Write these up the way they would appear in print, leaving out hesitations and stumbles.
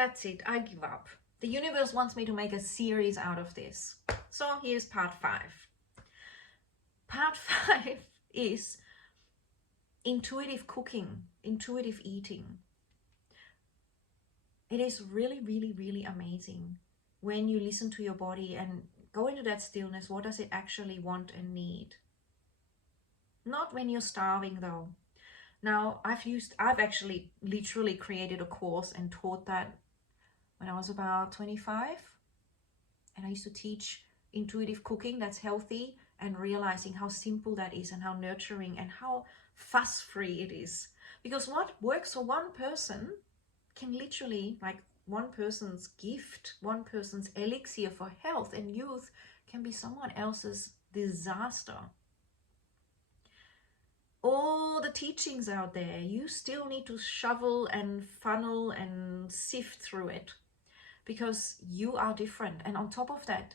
that's it. I give up. The universe wants me to make a series out of this. So here's part 5. Part 5 is intuitive cooking, intuitive eating. It is really, really, really amazing when you listen to your body and go into that stillness. What does it actually want and need? Not when you're starving though. Now, I've actually literally created a course and taught that when I was about 25. And I used to teach intuitive cooking that's healthy, and realizing how simple that is and how nurturing and how fuss-free it is. Because what works for one person can literally, like one person's gift, one person's elixir for health and youth, can be someone else's disaster. All the teachings out there, you still need to shovel and funnel and sift through it, because you are different. And on top of that,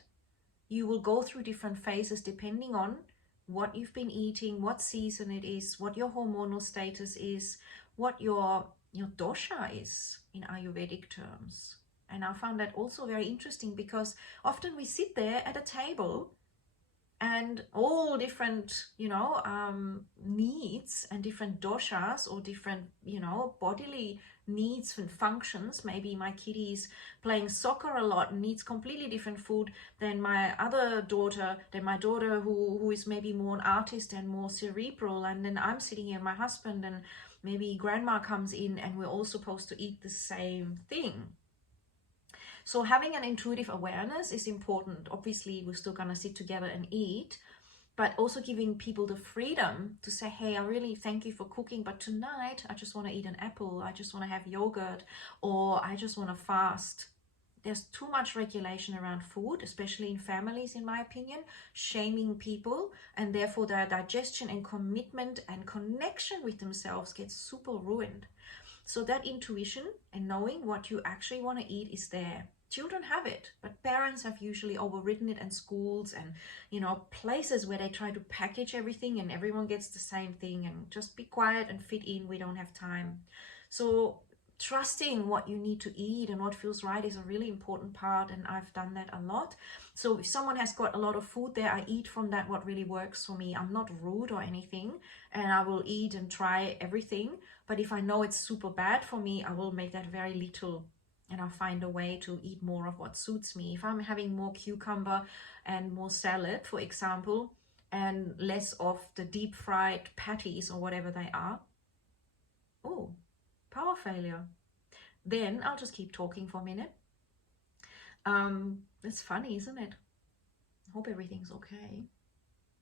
you will go through different phases depending on what you've been eating, what season it is, what your hormonal status is, what your dosha is in Ayurvedic terms. And I found that also very interesting, because often we sit there at a table and all different, needs and different doshas or different, bodily needs and functions. Maybe my kitty is playing soccer a lot and needs completely different food than my other daughter, my daughter who is maybe more an artist and more cerebral. And then I'm sitting here, my husband, and maybe grandma comes in, and we're all supposed to eat the same thing. So having an intuitive awareness is important. Obviously, we're still gonna sit together and eat, but also giving people the freedom to say, hey, I really thank you for cooking, but tonight I just want to eat an apple, I just want to have yogurt, or I just want to fast. There's too much regulation around food, especially in families, in my opinion, shaming people, and therefore their digestion and commitment and connection with themselves gets super ruined. So that intuition and knowing what you actually want to eat is there. Children have it, but parents have usually overridden it, and schools and places where they try to package everything and everyone gets the same thing and just be quiet and fit in. We don't have time. So trusting what you need to eat and what feels right is a really important part, and I've done that a lot. So if someone has got a lot of food there, I eat from that what really works for me. I'm not rude or anything, and I will eat and try everything. But if I know it's super bad for me, I will make that very little, and I'll find a way to eat more of what suits me. If I'm having more cucumber and more salad, for example, and less of the deep fried patties or whatever they are, oh, power failure, then I'll just keep talking for a minute. It's funny, isn't it? I hope everything's okay.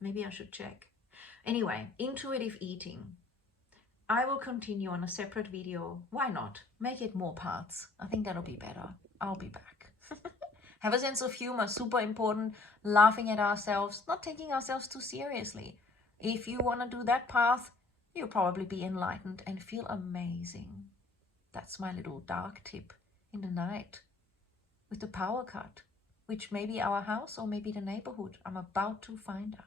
Maybe I should check. Anyway, intuitive eating. I will continue on a separate video. Why not? Make it more parts. I think that'll be better. I'll be back. Have a sense of humor, super important. Laughing at ourselves, not taking ourselves too seriously. If you want to do that path, you'll probably be enlightened and feel amazing. That's my little dark tip in the night with the power cut, which may be our house or maybe the neighborhood. I'm about to find out.